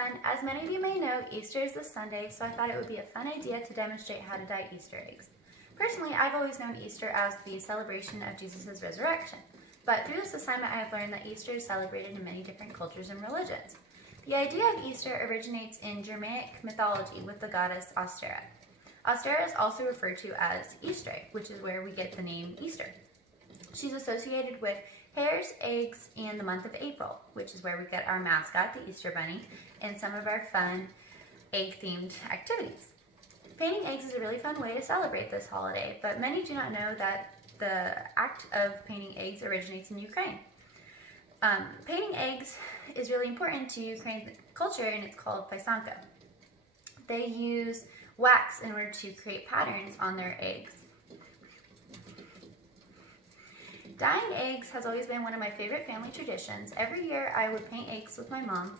everyone! As many of you may know, Easter is this Sunday, so I thought it would be a fun idea to demonstrate how to dye Easter eggs. Personally, I've always known Easter as the celebration of Jesus' resurrection, but through this assignment I have learned that Easter is celebrated in many different cultures and religions. The idea of Easter originates in Germanic mythology with the goddess Ostera. Ostera is also referred to as Easter egg, which is where we get the name Easter. She's associated with hares, eggs, and the month of April, which is where we get our mascot, the Easter Bunny, and some of our fun egg-themed activities. Painting eggs is a really fun way to celebrate this holiday, but many do not know that the act of painting eggs originates in Ukraine. Painting eggs is really important to Ukrainian culture, and it's called pysanka. They use wax in order to create patterns on their eggs. Dyeing eggs has always been one of my favorite family traditions. Every year I would paint eggs with my mom,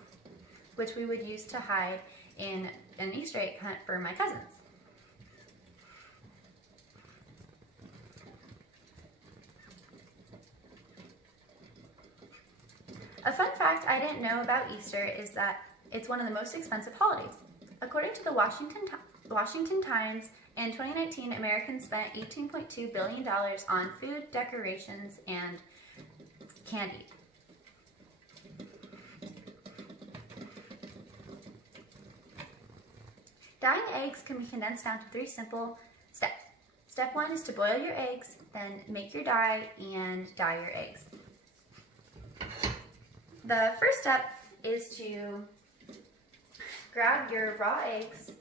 which we would use to hide in an Easter egg hunt for my cousins. A fun fact I didn't know about Easter is that it's one of the most expensive holidays. According to the Washington Times, in 2019, Americans spent $18.2 billion on food, decorations, and candy. Dyeing eggs can be condensed down to 3 simple steps. Step 1 is to boil your eggs, then make your dye and dye your eggs. The first step is to grab your raw eggs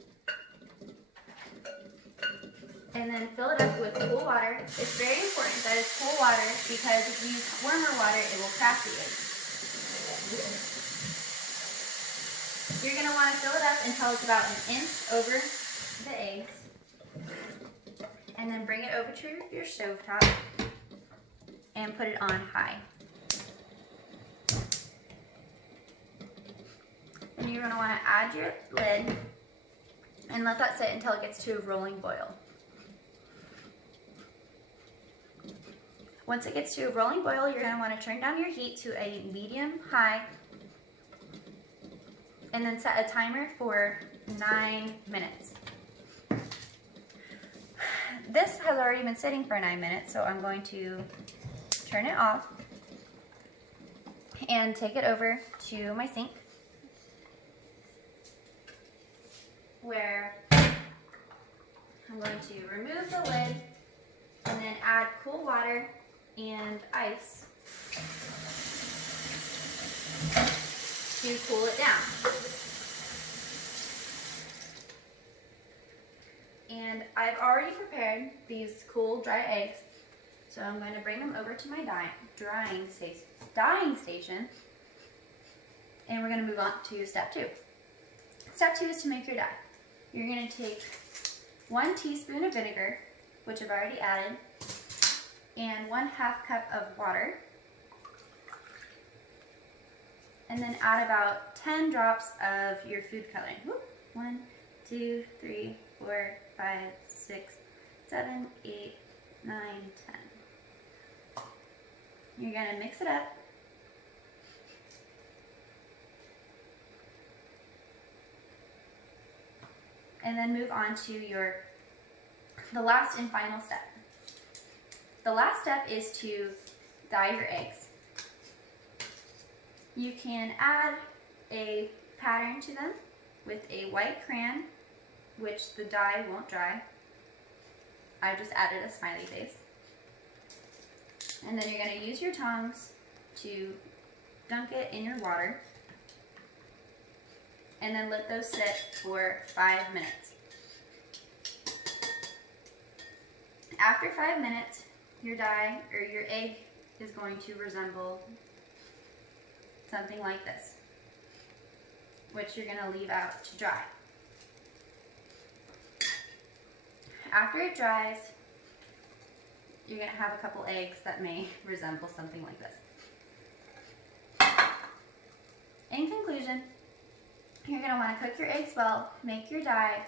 and then fill it up with cool water. It's very important that it's cool water because if you use warmer water, it will crack the eggs. You're going to want to fill it up until it's about 1 inch over the eggs, and then bring it over to your stove top and put it on high. Then you're going to want to add your lid and let that sit until it gets to a rolling boil. Once it gets to a rolling boil, you're going to want to turn down your heat to a medium-high and then set a timer for 9 minutes. This has already been sitting for 9 minutes, so I'm going to turn it off and take it over to my sink, where I'm going to remove the lid and then add cool water and ice to cool it down. And I've already prepared these cool dry eggs, so I'm going to bring them over to my dyeing station, and we're going to move on to step 2. Step 2 is to make your dye. You're going to take 1 teaspoon of vinegar, which I've already added, and 1/2 cup of water, and then add about 10 drops of your food coloring. 1, 2, 3, 4, 5, 6, 7, 8, 9, 10. You're going to mix it up. And then move on to the last and final step. The last step is to dye your eggs. You can add a pattern to them with a white crayon, which the dye won't dry. I just added a smiley face. And then you're going to use your tongs to dunk it in your water, and then let those sit for 5 minutes. After 5 minutes, your dye or your egg is going to resemble something like this, which you're going to leave out to dry. After it dries, you're going to have a couple eggs that may resemble something like this. In conclusion, you're going to want to cook your eggs well, make your dye,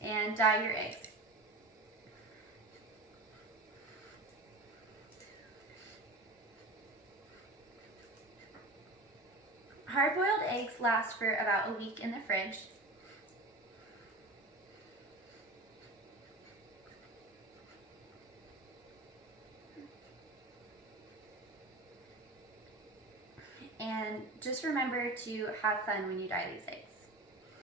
and dye your eggs. hard-boiled eggs last for about a week in the fridge. And just remember to have fun when you dye these eggs.